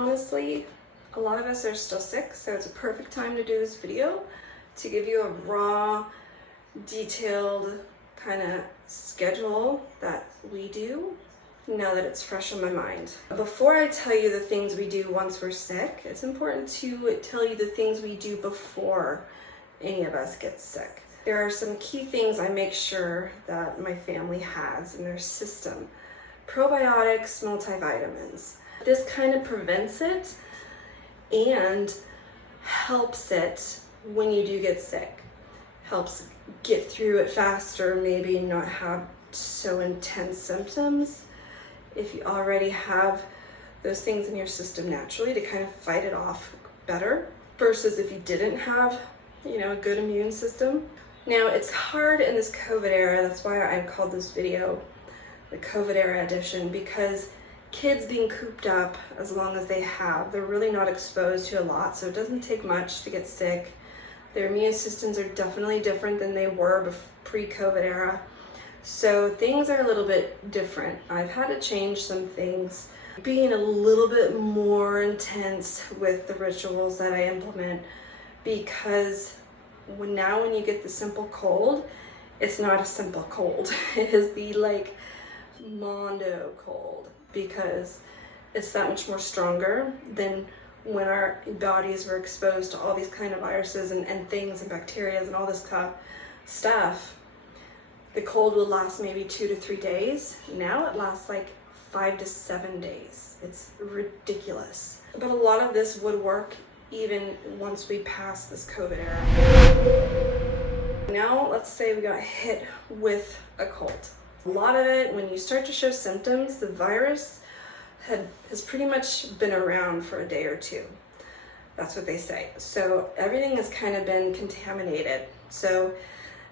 Honestly, a lot of us are still sick, so it's a perfect time to do this video to give you a raw, detailed kind of schedule that we do now that it's fresh on my mind. Before I tell you the things we do once we're sick, it's important to tell you the things we do before any of us get sick. There are some key things I make sure that my family has in their system. Probiotics, multivitamins. This kind of prevents it and helps it when you do get sick. Helps get through it faster, maybe not have so intense symptoms. If you already have those things in your system naturally to kind of fight it off better versus if you didn't have, a good immune system. Now it's hard in this COVID era, that's why I called this video the COVID era edition, because kids being cooped up as long as they have, they're really not exposed to a lot, so it doesn't take much to get sick. Their immune systems are definitely different than they were pre-COVID era. So things are a little bit different. I've had to change some things, being a little bit more intense with the rituals that I implement, because when you get the simple cold, it's not a simple cold. It is the mondo cold, because it's that much more stronger than when our bodies were exposed to all these kind of viruses and things and bacteria and all this stuff. The cold will last maybe 2 to 3 days. Now it lasts 5 to 7 days. It's ridiculous. But a lot of this would work even once we pass this COVID era. Now let's say we got hit with a cold. A lot of it, when you start to show symptoms, the virus has pretty much been around for a day or two. That's what they say. So everything has kind of been contaminated. So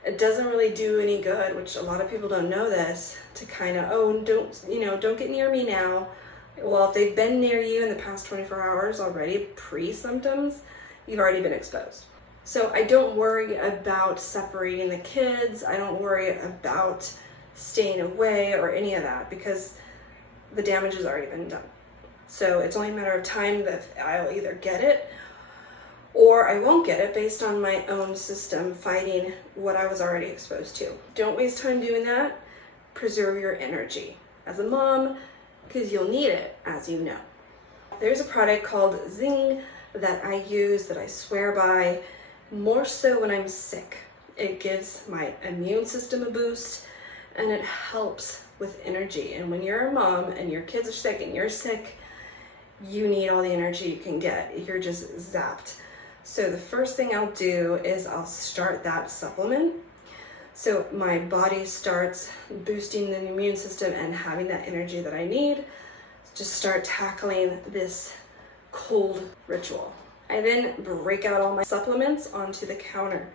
it doesn't really do any good, which a lot of people don't know this, to kind of, don't get near me now. Well, if they've been near you in the past 24 hours already, pre-symptoms, you've already been exposed. So I don't worry about separating the kids. I don't worry about staying away or any of that, because the damage has already been done. So it's only a matter of time that I'll either get it or I won't get it based on my own system fighting what I was already exposed to. Don't waste time doing that. Preserve your energy as a mom, because you'll need it, as you know. There's a product called Xyng that I use, that I swear by, more so when I'm sick. It gives my immune system a boost, and it helps with energy. And when you're a mom and your kids are sick and you're sick, you need all the energy you can get. You're just zapped. So the first thing I'll do is I'll start that supplement. So my body starts boosting the immune system and having that energy that I need to start tackling this cold ritual. I then break out all my supplements onto the counter.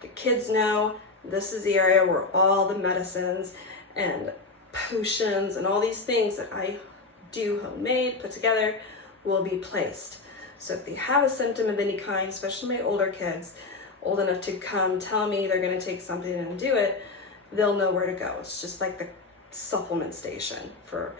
The kids know this is the area where all the medicines and potions and all these things that I do homemade, put together, will be placed. So if they have a symptom of any kind, especially my older kids, old enough to come tell me they're going to take something and do it, they'll know where to go. It's just like the supplement station for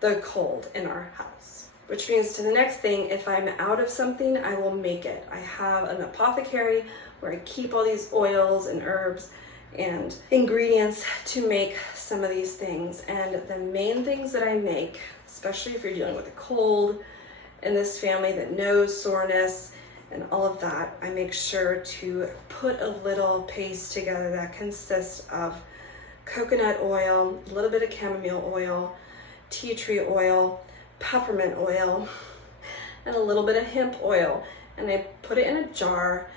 the cold in our house. Which brings to the next thing. If I'm out of something, I will make it. I have an apothecary where I keep all these oils and herbs and ingredients to make some of these things. And the main things that I make, especially if you're dealing with a cold in this family that knows soreness and all of that, I make sure to put a little paste together that consists of coconut oil, a little bit of chamomile oil, tea tree oil, peppermint oil, and a little bit of hemp oil. And I put it in a jar,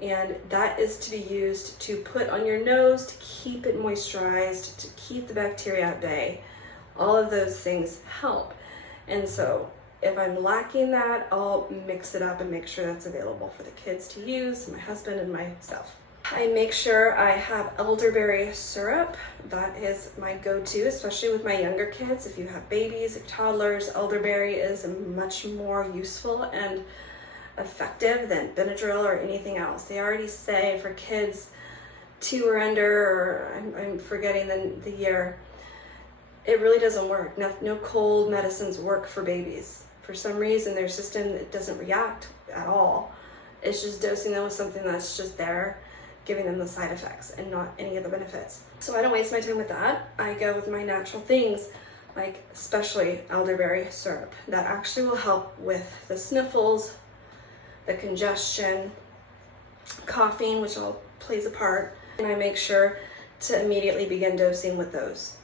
and that is to be used to put on your nose to keep it moisturized, to keep the bacteria at bay. All of those things help. And so if I'm lacking that, I'll mix it up and make sure that's available for the kids to use, my husband and myself. I make sure I have elderberry syrup. That is my go-to, especially with my younger kids. If you have babies, toddlers, elderberry is much more useful and effective than Benadryl or anything else. They already say for kids 2 or under, or I'm forgetting the year, it really doesn't work. No cold medicines work for babies. for some reason their system, it doesn't react at all. It's just dosing them with something that's just there, giving them the side effects and not any of the benefits. So I don't waste my time with that. I go with my natural things, like especially elderberry syrup. That actually will help with the sniffles, the congestion, coughing, which all plays a part. And I make sure to immediately begin dosing with those,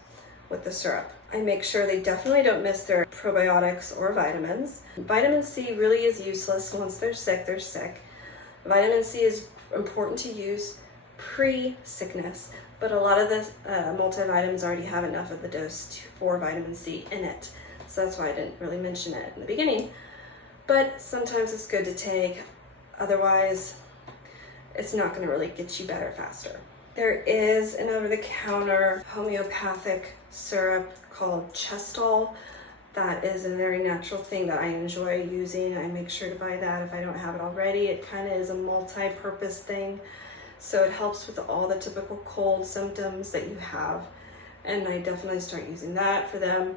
with the syrup. I make sure they definitely don't miss their probiotics or vitamins. Vitamin C really is useless. Once they're sick, they're sick. Vitamin C is important to use pre-sickness, but a lot of the multivitamins already have enough of the dose for vitamin C in it. So that's why I didn't really mention it in the beginning. But sometimes it's good to take, otherwise it's not going to really get you better faster. There is an over-the-counter homeopathic syrup called Chestol. That is a very natural thing that I enjoy using. I make sure to buy that if I don't have it already. It kind of is a multi-purpose thing. So it helps with all the typical cold symptoms that you have. And I definitely start using that for them,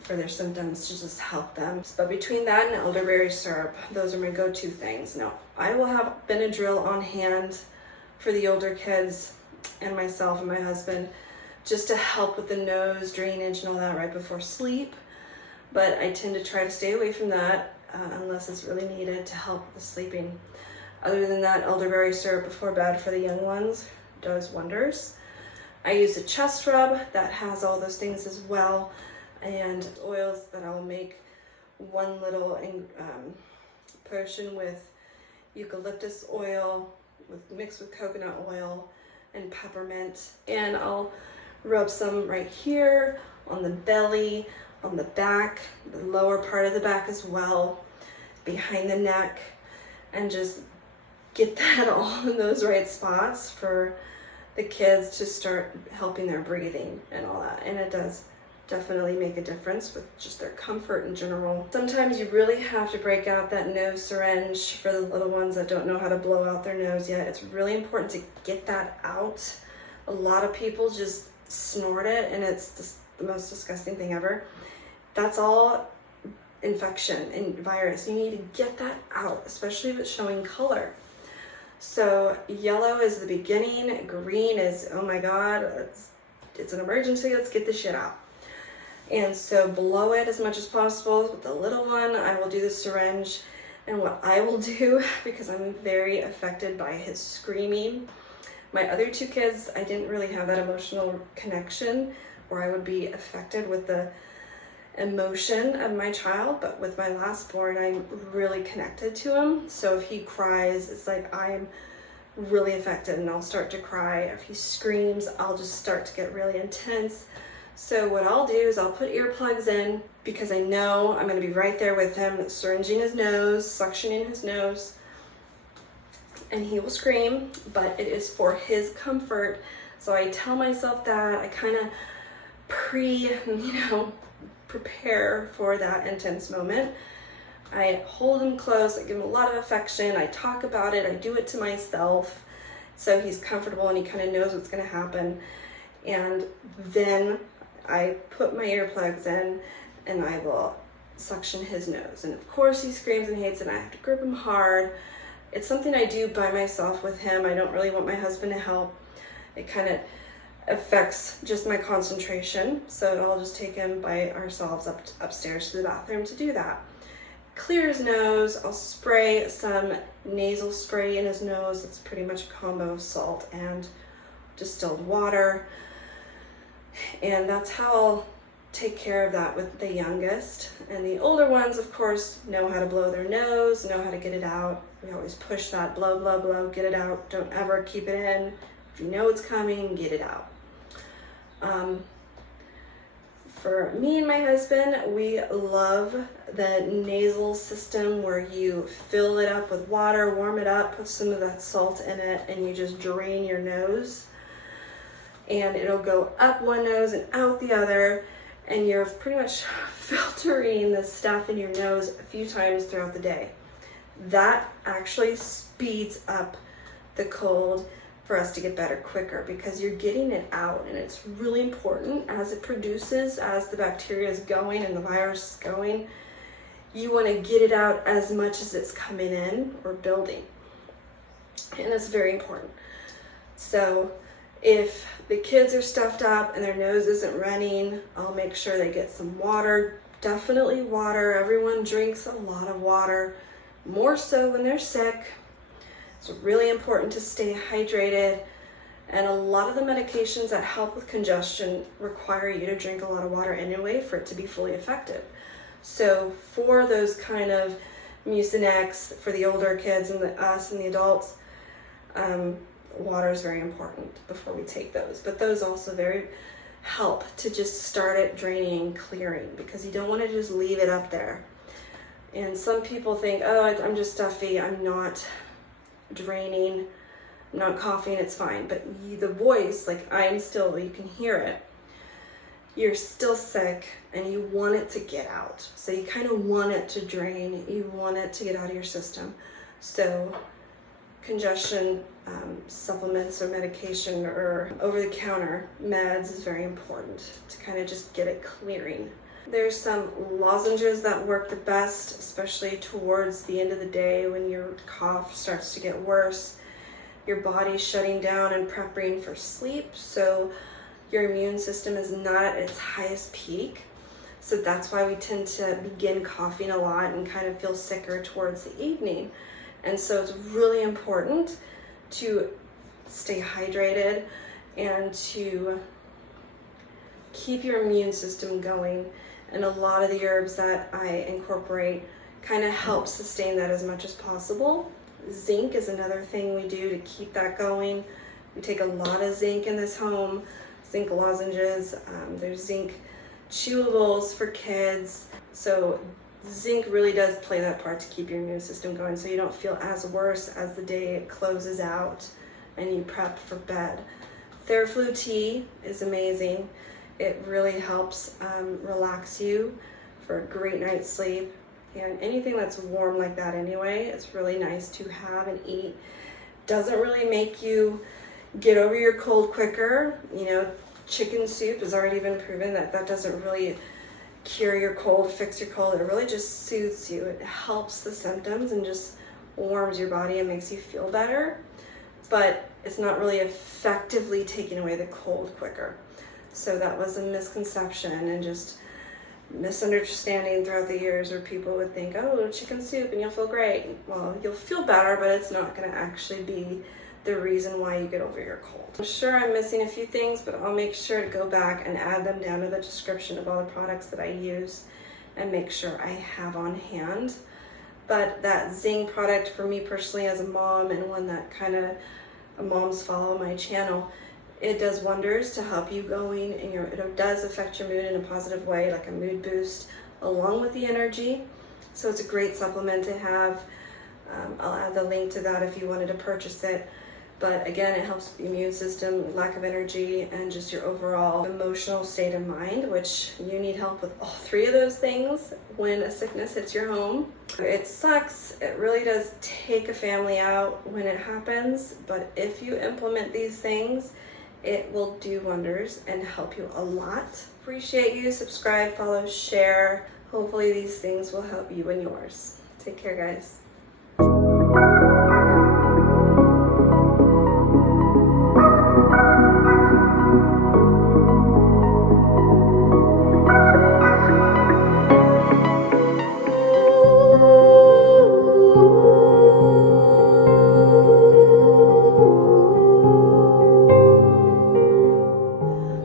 for their symptoms, to just help them. But between that and elderberry syrup, those are my go-to things. Now, I will have Benadryl on hand for the older kids and myself and my husband, just to help with the nose drainage and all that right before sleep. But I tend to try to stay away from that unless it's really needed to help with sleeping. Other than that, elderberry syrup before bed for the young ones does wonders. I use a chest rub that has all those things as well, and oils that I'll make one little potion with eucalyptus oil mixed with coconut oil and peppermint, and I'll rub some right here on the belly, on the back, the lower part of the back as well, behind the neck, and just get that all in those right spots for the kids to start helping their breathing and all that. And it does definitely make a difference with just their comfort in general. Sometimes you really have to break out that nose syringe for the little ones that don't know how to blow out their nose yet. It's really important to get that out. A lot of people just snort it, and it's just the most disgusting thing ever. That's all infection and virus. You need to get that out, especially if it's showing color. So yellow is the beginning, green is, oh my God, it's an emergency, let's get this shit out. And so blow it as much as possible. With the little one, I will do the syringe. And what I will do, because I'm very affected by his screaming, my other two kids, I didn't really have that emotional connection where I would be affected with the emotion of my child, but with my last born, I'm really connected to him. So if he cries, it's like I'm really affected and I'll start to cry. If he screams, I'll just start to get really intense. So what I'll do is I'll put earplugs in, because I know I'm going to be right there with him, syringing his nose, suctioning his nose, and he will scream, but it is for his comfort. So I tell myself that, I kind of prepare for that intense moment. I hold him close, I give him a lot of affection, I talk about it, I do it to myself so he's comfortable and he kind of knows what's going to happen. And then I put my earplugs in and I will suction his nose. And of course he screams and hates it, and I have to grip him hard. It's something I do by myself with him. I don't really want my husband to help. It kind of affects just my concentration. So I'll just take him by ourselves upstairs to the bathroom to do that. Clear his nose. I'll spray some nasal spray in his nose. It's pretty much a combo of salt and distilled water. And that's how I'll take care of that with the youngest. And the older ones, of course, know how to blow their nose, know how to get it out. We always push that, blow, blow, blow, get it out. Don't ever keep it in. If you know it's coming, get it out. For me and my husband, we love the nasal system where you fill it up with water, warm it up, put some of that salt in it, and you just drain your nose. And it'll go up one nose and out the other, and you're pretty much filtering the stuff in your nose a few times throughout the day. That actually speeds up the cold for us to get better quicker, because you're getting it out, and it's really important as it produces, as the bacteria is going and the virus is going, you want to get it out as much as it's coming in or building. And that's very important. So if the kids are stuffed up and their nose isn't running, I'll make sure they get some water. Definitely water. Everyone drinks a lot of water, more so when they're sick. It's really important to stay hydrated. And a lot of the medications that help with congestion require you to drink a lot of water anyway for it to be fully effective. So for those kind of Mucinex, for the older kids and us and the adults, water is very important before we take those. But those also very help to just start it draining and clearing, because you don't want to just leave it up there. And some people think, oh, I'm just stuffy, I'm not draining, I'm not coughing, it's fine. But the voice, like you can hear it. You're still sick and you want it to get out. So you kind of want it to drain, you want it to get out of your system. So congestion supplements or medication or over-the-counter meds is very important to kind of just get it clearing. There's some lozenges that work the best, especially towards the end of the day when your cough starts to get worse. Your body's shutting down and prepping for sleep, so your immune system is not at its highest peak. So that's why we tend to begin coughing a lot and kind of feel sicker towards the evening. And so it's really important to stay hydrated and to keep your immune system going. And a lot of the herbs that I incorporate kind of help sustain that as much as possible. Zinc is another thing we do to keep that going. We take a lot of zinc in this home, zinc lozenges, there's zinc chewables for kids. So zinc really does play that part to keep your immune system going, so you don't feel as worse as the day closes out and you prep for bed. Theraflu tea is amazing. It really helps relax you for a great night's sleep. And anything that's warm like that anyway, it's really nice to have and eat. Doesn't really make you get over your cold quicker. You know, chicken soup has already been proven that doesn't really cure your cold, fix your cold. It really just soothes you. It helps the symptoms and just warms your body and makes you feel better. But it's not really effectively taking away the cold quicker. So that was a misconception and just misunderstanding throughout the years where people would think, oh, chicken soup and you'll feel great. Well, you'll feel better, but it's not going to actually be the reason why you get over your cold. I'm sure I'm missing a few things, but I'll make sure to go back and add them down to the description of all the products that I use and make sure I have on hand. But that Xyng product for me personally as a mom, and one that kind of moms follow my channel, it does wonders to help you going, and it does affect your mood in a positive way, like a mood boost along with the energy. So it's a great supplement to have. I'll add the link to that if you wanted to purchase it. But again, it helps the immune system, lack of energy, and just your overall emotional state of mind, which you need help with all three of those things when a sickness hits your home. It sucks. It really does take a family out when it happens. But if you implement these things, it will do wonders and help you a lot. Appreciate you. Subscribe, follow, share. Hopefully these things will help you and yours. Take care, guys.